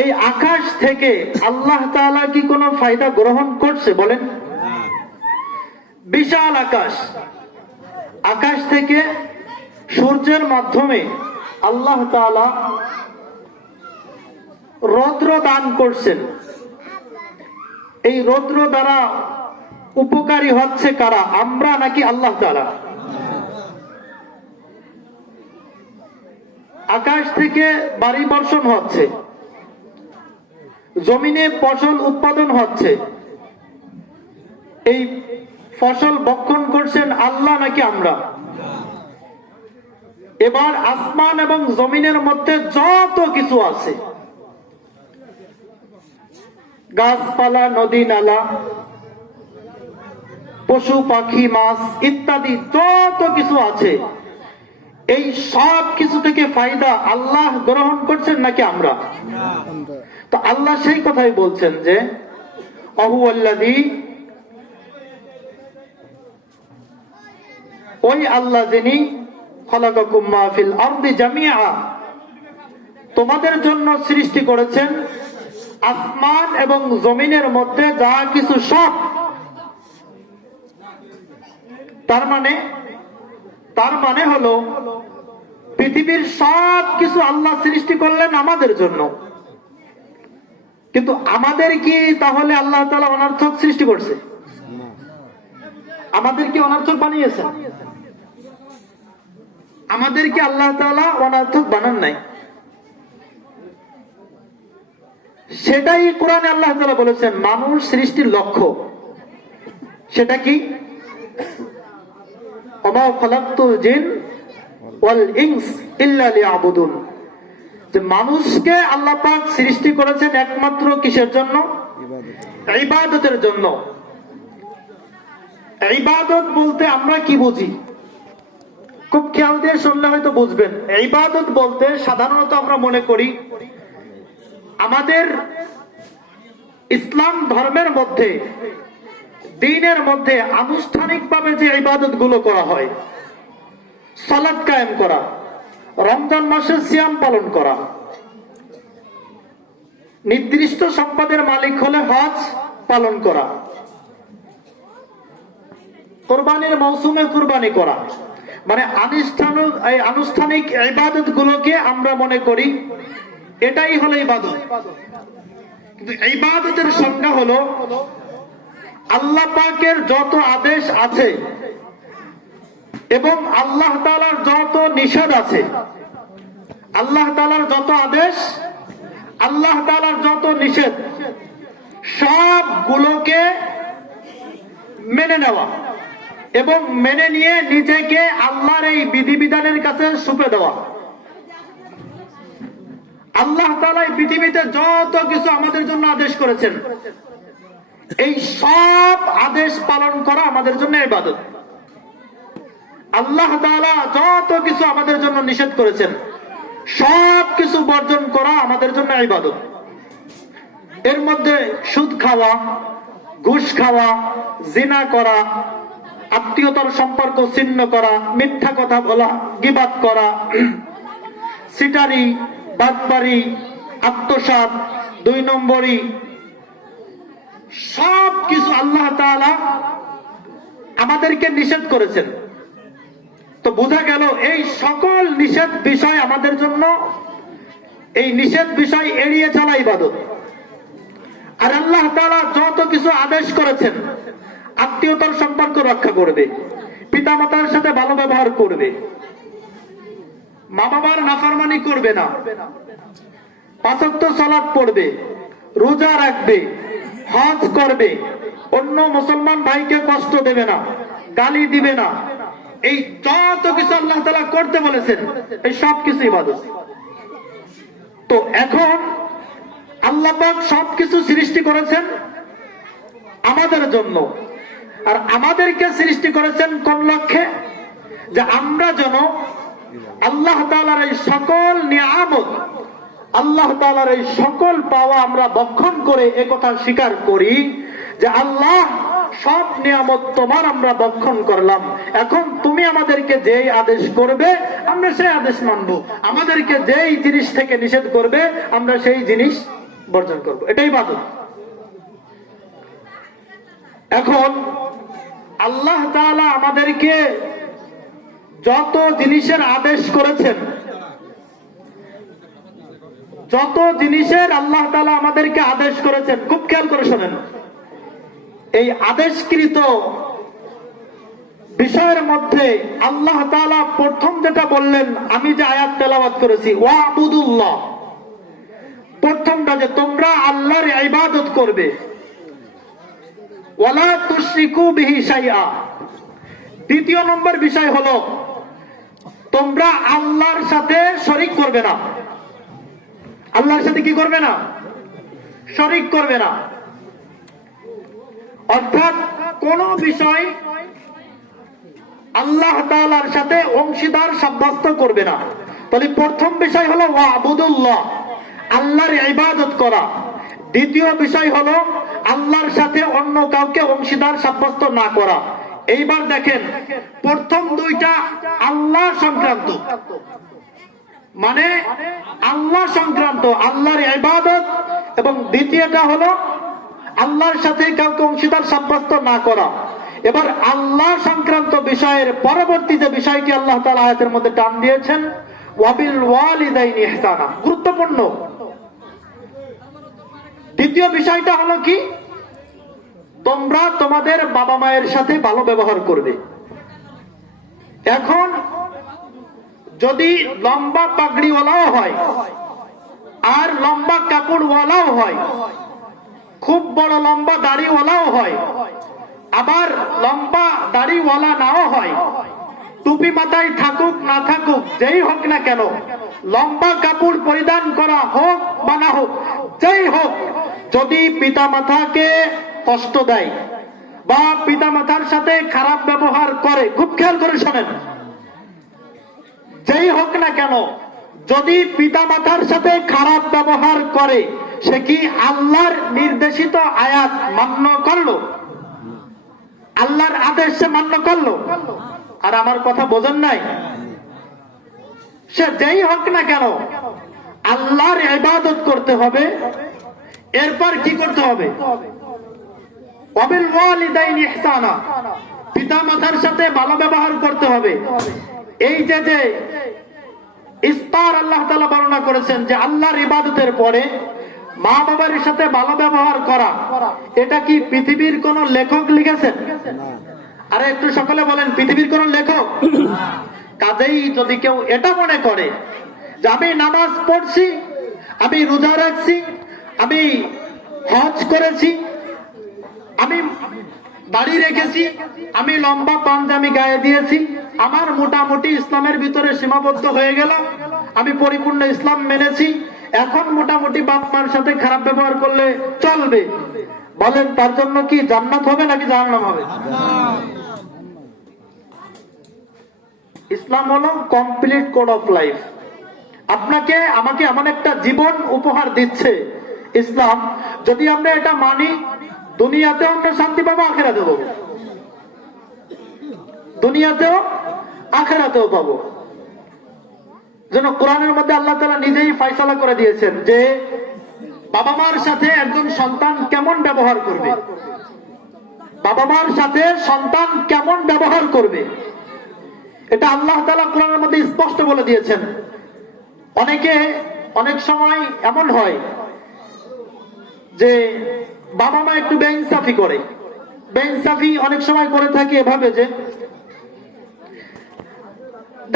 এই আকাশ থেকে আল্লাহ তাআলা কি কোনো ফায়দা গ্রহণ করছে বলেন? বিশাল আকাশ, আকাশ থেকে সূর্যের মাধ্যমে আল্লাহ তাআলা রৌদ্র দান করছেন। এই রৌদ্র দ্বারা উপকারী হচ্ছে কারা? আমরা নাকি আল্লাহ তাআলা? আকাশ থেকে বাড়ি বর্ষণ হচ্ছে, জমিনে ফসল উৎপাদন হচ্ছে, এই ফসল বক্ষণ করছেন আল্লাহ নাকি আমরা? এবার আসমান এবং জমিনের মধ্যে যত কিছু আছে, গাছপালা, নদী নালা, পশু পাখি, মাছ ইত্যাদি যত কিছু আছে, এই সব কিছু থেকে ফায়দা আল্লাহ গ্রহণ করছেন নাকি আমরা? তো আল্লাহ সেই কথাই বলছেন যে অহুয়াল্লাযী, ওই আল্লাহ যিনি খালাকাকুম মা ফিল আরদি জামিআ, তোমাদের জন্য সৃষ্টি করেছেন আসমান এবং জমিনের মধ্যে যা কিছু সব। তার মানে হলো পৃথিবীর সব কিছু আল্লাহ সৃষ্টি করলেন আমাদের জন্য। কিন্তু আমাদের কি তাহলে আল্লাহ তাআলা অনর্থক সৃষ্টি করছে? আমাদের কি অনর্থক বানিয়েছেন? আমাদের কি আল্লাহ তাআলা অনর্থক বানান নাই? সেটাই কোরআনে আল্লাহ তাআলা বলেছেন মানুষ সৃষ্টির লক্ষ্য। সেটা কি? ওমা খালাকতুল জিন ওয়াল ইনস ইল্লা লিয়াবুদুন, যে মানুষকে আল্লাহ পাক সৃষ্টি করেছেন একমাত্র কিসের জন্য? ইবাদতের জন্য। ইবাদত বলতে আমরা কি বুঝি? খুব খেয়াল দিয়ে শুনলে হয়তো বুঝবেন। ইবাদত বলতে সাধারণত আমরা মনে করি আমাদের ইসলাম ধর্মের মধ্যে, দ্বীনের মধ্যে আনুষ্ঠানিকভাবে যে ইবাদত গুলো করা হয়, সালাত কায়েম করা, রমজান মাসে সিয়াম পালন করা, নির্দিষ্ট সম্পদের মালিক হলে হজ পালন করা, কোরবানির মৌসুমে কোরবানি করা, মানে আনুষ্ঠানিক ইবাদত গুলোকে আমরা মনে করি এটাই হলো ইবাদত। কিন্তু ইবাদতের সংজ্ঞা হলো আল্লাহ পাকের যত আদেশ আছে এবং আল্লাহ তাআলার যত নিষেধ আছে, আল্লাহ তাআলার যত আদেশ, আল্লাহ তাআলার যত নিষেধ, সবগুলোকে মেনে নেওয়া এবং মেনে নিয়ে নিজেকে আল্লাহর এই বিধিবিধানের কাছে সঁপে দেওয়া। আল্লাহ তাআলা এই পৃথিবীতে যত কিছু আমাদের জন্য আদেশ করেছেন, এই সব আদেশ পালন করা আমাদের জন্য ইবাদত। আল্লাহ তাআলা যত কিছু আমাদের জন্য নিষেধ করেছেন, সব কিছু বর্জন করা আমাদের জন্য ইবাদত। এর মধ্যে সুদ খাওয়া, ঘুষ খাওয়া, জিনা করা, আত্মীয়তার সম্পর্ক ছিন্ন করা, মিথ্যা কথা বলা, গীবাত করা, সিটারি, বাটপারি, আত্মসাৎ, 2 নম্বরী, সব কিছু আল্লাহ তাআলা আমাদেরকে নিষেধ করেছেন। তো বোঝা গেল এই সকল নিষেধ বিষয় আমাদের জন্য, এই নিষেধ বিষয় এড়িয়ে চলা ইবাদত। আর আল্লাহ তাআলা যত কিছু আদেশ করেছেন, আত্মীয়তার সম্পর্ক রক্ষা করবে, পিতামাতার সাথে ভালো ব্যবহার করবে, মা বাবার নাফরমানি করবে না, 5 ওয়াক্ত সালাত পড়বে, রোজা রাখবে, হজ করবে, অন্য মুসলমান ভাইকে কষ্ট দেবে না, গালি দিবে না, এই যত কিছু আল্লাহ তাআলা করতে বলেছেন এই সব কিছু ইবাদত। তো এখন আল্লাহ পাক সবকিছু সৃষ্টি করেছেন আমাদের জন্য, আর আমাদেরকে সৃষ্টি করেছেন কোন লক্ষ্যে? যে আমরা যেন আল্লাহ তাআলার এই সকল নিয়ামত, আল্লাহ তাআলার এই সকল পাওয়া আমরা ভক্ষণ করে একথা স্বীকার করি যে আল্লাহ সব নিয়ামত তোমার আমরা ভক্ষণ করলাম, এখন তুমি আমাদেরকে যেই আদেশ করবে আমরা সেই আদেশ মানব, আমাদেরকে যেই জিনিস থেকে নিষেধ করবে আমরা সেই জিনিস বর্জন করব, এটাই ইবাদত। এখন আল্লাহ তাআলা আমাদেরকে যত জিনিসের আদেশ করেছেন, যত জিনিসের আল্লাহ তাআলা আমাদেরকে আদেশ করেছেন, খুব খেয়াল করে শোনেন, এই আদেশকৃত বিষয়ের মধ্যে আল্লাহ তাআলা প্রথম যেটা বললেন, আমি যে আয়াত তেলাওয়াত করেছি, ওয়াবুদুল্লাহ, প্রথমটা যে তোমরা আল্লাহর ইবাদত করবে, ওয়ালা তুশরিকু বিহি শাইআ। দ্বিতীয় নম্বর বিষয় হলো তোমরা আল্লাহর সাথে শরীক করবে না। আল্লাহর সাথে কি করবে না? শরীক করবে না। অর্থাৎ কোন বিষয় আল্লাহ তাআলার সাথে অংশীদার সাব্যস্ত করবে না। তাহলে প্রথম বিষয় হলো ওয়াবুদুল্লাহ, আল্লাহর ইবাদত করা। দ্বিতীয় বিষয় হলো আল্লাহর সাথে অন্য কাউকে অংশীদার সাব্যস্ত না করা। এইবার দেখেন, প্রথম দুইটা আল্লাহ সংক্রান্ত, মানে আল্লাহ সংক্রান্ত, আল্লাহর ইবাদত, এবং দ্বিতীয়টা হলো আল্লাহর সাথে কাউকে অংশীদার সাব্যস্ত না করা। এবার আল্লাহ সংক্রান্ত বিষয়ের পরবর্তী যে বিষয়টি আল্লাহ তাআলা আয়াতের মধ্যে টান দিয়েছেন, ওয়াবিল ওয়ালিদাইনি ইহসানা, গুরুত্বপূর্ণ। দ্বিতীয় বিষয়টা হলো কি? তোমরা তোমাদের বাবা মায়ের সাথে ভালো ব্যবহার করবে। এখন যদি লম্বা পাগড়িওয়ালাও হয় আর লম্বা কাপড়ওয়ালাও হয়, খুব বড় লম্বা দাড়িওয়ালাও হয়, আবার লম্বা দাড়িওয়ালা নাও হয়, টুপি মাথায় থাকুক না থাকুক, যেই হোক না কেন, লম্বা কাপড় পরিধান করা হোক বা না হোক, যেই হোক, যদি পিতা মাতাকে কষ্ট দেয় বা পিতা মাতার সাথে খারাপ ব্যবহার করে, খুব খেয়াল করে শোনেন, যেই হোক না কেন, যদি পিতা মাতার সাথে খারাপ ব্যবহার করে, সে কি আল্লাহর নির্দেশিত আয়াত মান্য করলো? আল্লাহর আদেশ সে মান্য করলো? আর আমার কথা বোঝেন নাই? সে যেই হোক না কেন আল্লাহর ইবাদত করতে হবে। এরপর কি করতে হবে? ওয়াবিল ওয়ালিদাইনি ইহসানা, পিতা মাতার সাথে ভালো ব্যবহার করতে হবে। এই যে ইস্তার আল্লাহ তাআলা বর্ণনা করেছেন যে আল্লাহর ইবাদতের পরে মা বাবার সাথে ভালো ব্যবহার করা, এটা কি পৃথিবীর কোন লেখক লিখেছেন? আরে একটু সকলে বলেন, পৃথিবীর কোন লেখক? কাজেই যদি কেউ এটা মনে করে যে আমি নামাজ পড়ছি, আমি রোজা রাখছি, আমি হজ করেছি, আমি দাড়ি রেখেছি, আমি লম্বা পাঞ্জাবি গায়ে দিয়েছি, আমার মোটামুটি ইসলামের ভিতরে সীমাবদ্ধ হয়ে গেল, আমি পরিপূর্ণ ইসলাম মেনেছি, এখন মোটামুটি বাপ মার সাথে খারাপ ব্যবহার করলে চলবে, বলেন তার জন্য কি জান্নাত হবে নাকি জাহান্নাম হবে? ইসলাম হলো কমপ্লিট কোড অফ লাইফ। আপনাকে আমাকে এমন একটা জীবন উপহার দিচ্ছে ইসলাম, যদি আমরা এটা মানি, দুনিয়াতেও আমরা শান্তি পাবো, আখিরাতেও পাবো, দুনিয়াতেও আখিরাতেও পাবো। যেন কোরআনের মধ্যে আল্লাহ তাআলা নিজেই ফয়সালা করে দিয়েছেন যে বাবা মার সাথে একজন সন্তান কেমন ব্যবহার করবে, বাবা মার সাথে সন্তান কেমন ব্যবহার করবে, এটা আল্লাহ তাআলা কোরআনের মধ্যে স্পষ্ট বলে দিয়েছেন। অনেক সময় এমন হয় যে বাবা মা একটু বেইনসাফি করে। বেইনসাফি অনেক সময় করে থাকে এভাবে যে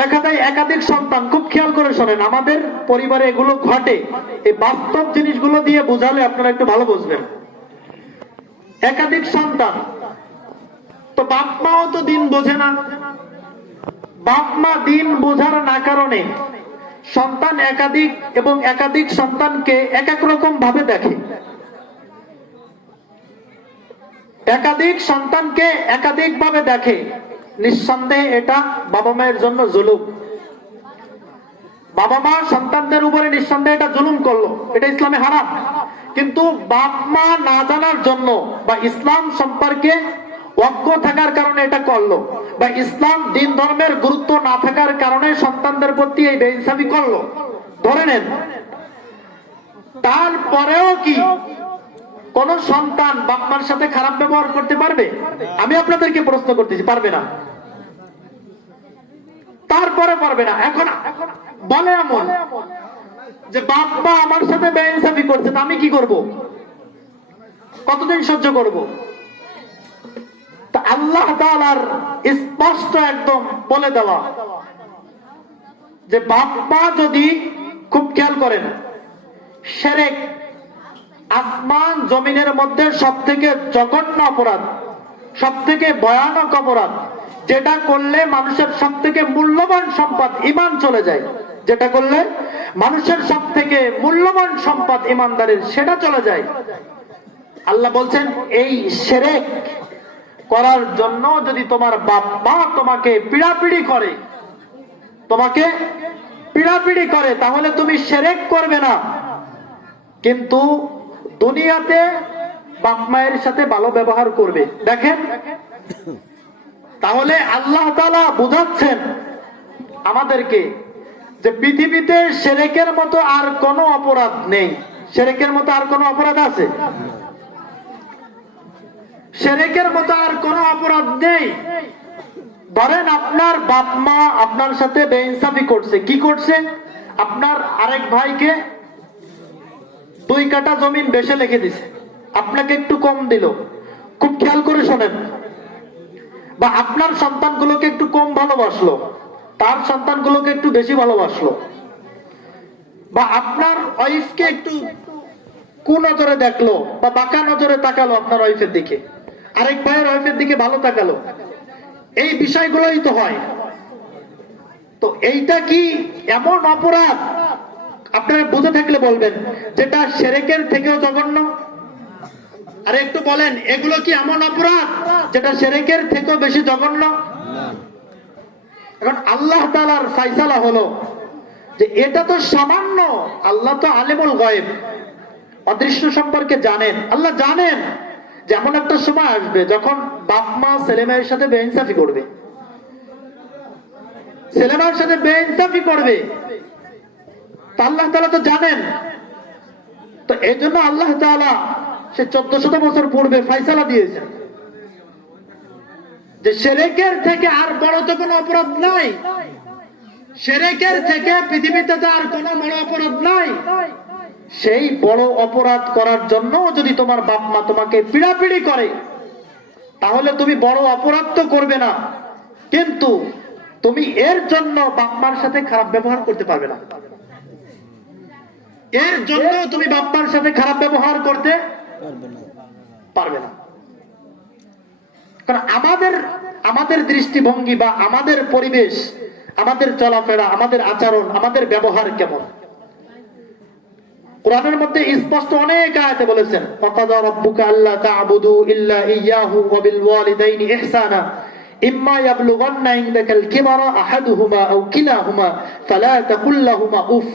দেখা যায় একাধিক সন্তান, খুব খেয়াল করে শোনেন, আমাদের পরিবারে এগুলো ঘটে। এই বাস্তব জিনিসগুলো দিয়ে বোঝালে আপনারা একটু ভালো বুঝবেন। একাধিক সন্তান, তো বাপ মাও তো দিন বোঝে না, বাপ মা দিন বোঝার না কারণে সন্তান একাধিক এবং একাধিক সন্তানকে এক এক রকম ভাবে দেখে। একাধিক সন্তানকে একাধিক ভাবে দেখে, নিঃসন্দেহে এটা বাবা মায়ের জন্য জুলুম। বাবা মা সন্তানদের উপরে নিঃসন্দেহে এটা জুলুম করলো, এটা ইসলামে হারাম। কিন্তু বাপ মা না জানার জন্য বা ইসলাম সম্পর্কে অজ্ঞ থাকার কারণে এটা করলো, বা ইসলাম দিন ধর্মের গুরুত্ব না থাকার কারণে সন্তানদের প্রতি এই বেইনসাফি করলো। ধরে নেন তারপরেও কি কোন সন্তান বাপ মার সাথে খারাপ ব্যবহার করতে পারবে? আমি আপনাদেরকে প্রশ্ন করতেছি, পারবে না। তারপরে পারবে না। এখন বলে এমন যে বাপ মা আমার সাথে বেইনসাফি করছে, আমি কি করব? কতদিন সহ্য করব? তা আল্লাহ তাআলার স্পষ্ট একদম বলে দেওয়া যে বাপ মা যদি, খুব খেয়াল করেন, শিরক আসমান জমিনের মধ্যে সবথেকে জঘন্য অপরাধ, সবথেকে ভয়ানক অপরাধ, যেটা করলে মানুষের সবথেকে মূল্যবান সম্পদ ঈমান চলে যায়, যেটা করলে মানুষের সবথেকে মূল্যবান সম্পদ ঈমানদারের সেটা চলে যায়। আল্লাহ বলছেন এই শিরক করার জন্য যদি তোমার বাপ মা তোমাকে পিড়াপিড়ি করে, তোমাকে পিড়াপিড়ি করে, তাহলে তুমি শিরক করবে না, কিন্তু দুনিয়াতে বাপ মায়ের সাথে ভালো ব্যবহার করবে। দেখেন, তাহলে আল্লাহ তাআলা বুঝাচ্ছেন আমাদেরকে যে পৃথিবীতে শিরকের মতো আর কোনো অপরাধ নেই। শিরকের মতো আর কোনো অপরাধ আছে? শিরকের মতো আর কোনো অপরাধ নেই। ধরেন আপনার বাপ মা আপনার সাথে বেইনসাফি করছে। কি করছে? আপনার আরেক ভাইকে 2 কাঠা জমিন বেশে লিখে দিছে, আপনাকে একটু কম দিল। খুব খেয়াল করে শোনেন। বা আপনার সন্তানগুলোকে একটু কম ভালোবাসলো, তার সন্তানগুলোকে একটু বেশি ভালোবাসলো। বা আপনার ওয়াইফকে একটু কুনজরে দেখলো বা বাঁকা নজরে তাকালো আপনার ওয়াইফের দিকে, আরেক ভাইয়ের ওয়াইফের দিকে ভালো তাকালো। এই বিষয়গুলোই তো হয়। তো এইটা কি এমন অপরাধ, আপনারা বুঝে থাকলে বলবেন, যেটা শিরকের থেকেও জঘন্য? আর একটু বলেন, এগুলো কি এমন অপরাধ যেটা শিরকের থেকেও বেশি জঘন্য? এখন আল্লাহ তাআলার ফায়সালা হলো যে এটা তো সামান্য। আল্লাহ তো আলিমুল গায়ব, অদৃশ্য সম্পর্কে জানেন। আল্লাহ জানেন যে এমন একটা সময় আসবে যখন বাপ মা ছেলে মেয়ের সাথে বেইনসাফি করবে, ছেলে মেয়ের সাথে বেইনসাফি করবে। আল্লাহ তাআলা তো জানেন। তো এই জন্য আল্লাহ তাআলা সে 1400 বছর পূর্বে ফায়সালা দিয়েছেন যে শিরকের থেকে আর বড় তো কোনো অপরাধ নাই। শিরকের থেকে পৃথিবীতে তো আর কোনো বড় অপরাধ নাই। সেই বড় অপরাধ করার জন্য যদি তোমার বাপ মা তোমাকে পিড়াপিড়ি করে, তাহলে তুমি বড় অপরাধ তো করবে না, কিন্তু তুমি এর জন্য বাপ মার সাথে খারাপ ব্যবহার করতে পারবে না। এর জন্য তুমি বাপ মার সাথে খারাপ ব্যবহার করতে পারবে না। কারণ আমাদের দৃষ্টিভঙ্গি বা আমাদের পরিবেশ, আমাদের চলাফেরা, আমাদের আচরণ, আমাদের ব্যবহার কেমন, কোরআনের মধ্যে স্পষ্ট অনেক আয়াতে বলেছেন, ওয়াকাযা রাব্বুকা আল্লা তা'বুদু ইল্লা ইয়্যাহু ওয়া বিল ওয়ালিদাইনি ইহসানা ইম্মা ইয়াবলুগান্না ইনদাকাল কিবারা আহাদুহুমা আও কিলাহুমা ফালা তাকুল লাহুমা উফ।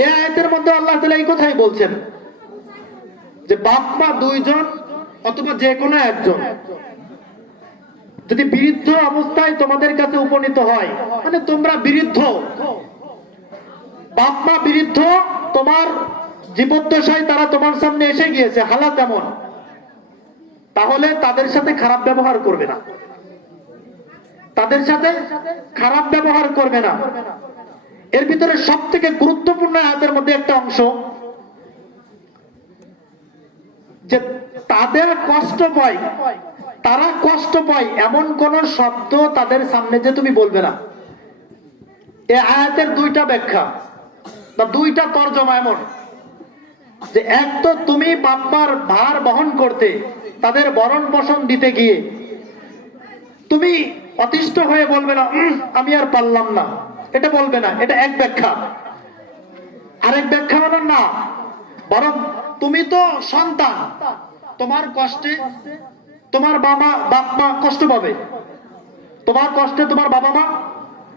এই আয়াতের মধ্যে আল্লাহ তাআলা এই কথাই বলছেন যে বাপ মা 2 জন অথবা যে কোনো একজন যদি বিরুদ্ধ অবস্থায় তোমাদের কাছে উপনীত হয়, মানে তোমরা বিরুদ্ধ, বাপ মা বিরুদ্ধ, তোমার জীবদ্দশায় তারা তোমার সামনে এসে গিয়েছে, হালাত এমন, তাহলে তাদের সাথে খারাপ ব্যবহার করবে না। তাদের সাথে খারাপ ব্যবহার করবে না। এর ভিতরে সবথেকে গুরুত্বপূর্ণ আয়াতের মধ্যে একটা অংশ যে তাদের কষ্ট পায়, তারা কষ্ট পায় এমন কোন শব্দ তাদের সামনে যে তুমি বলবে না। এই আয়াতের 2টা ব্যাখ্যা বা 2টা তরজমা এমন যে, এক তো তুমি বাপ মার ভার বহন করতে, তাদের ভরণ পোষণ দিতে গিয়ে তুমি অতিষ্ঠ হয়ে বলবে না আমি আর পারলাম না, এটা বলবে না, এটা এক ব্যাখ্যা। আরেক ব্যাখ্যা হলো না, বরং তুমি তো সন্তান, তোমার কষ্টে তোমার বাপ মা কষ্ট পাবে, তোমার কষ্টে তোমার বাবা মা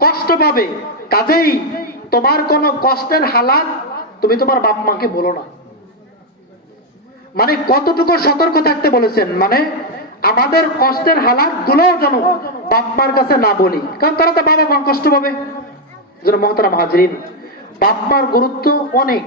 কষ্ট পাবে, কাজেই তোমার কোন কষ্টের হালাত তুমি তোমার বাপ মাকে বলো না। মানে কতটুকু সতর্ক থাকতে বলেছেন, মানে আমাদের কষ্টের হালাত গুলোও যেন বাপ মার কাছে না বলি, কারণ তারা তো বাবা মা কষ্ট পাবে। মহতারাম হাজরিন, বাপ মার গুরুত্ব অনেক।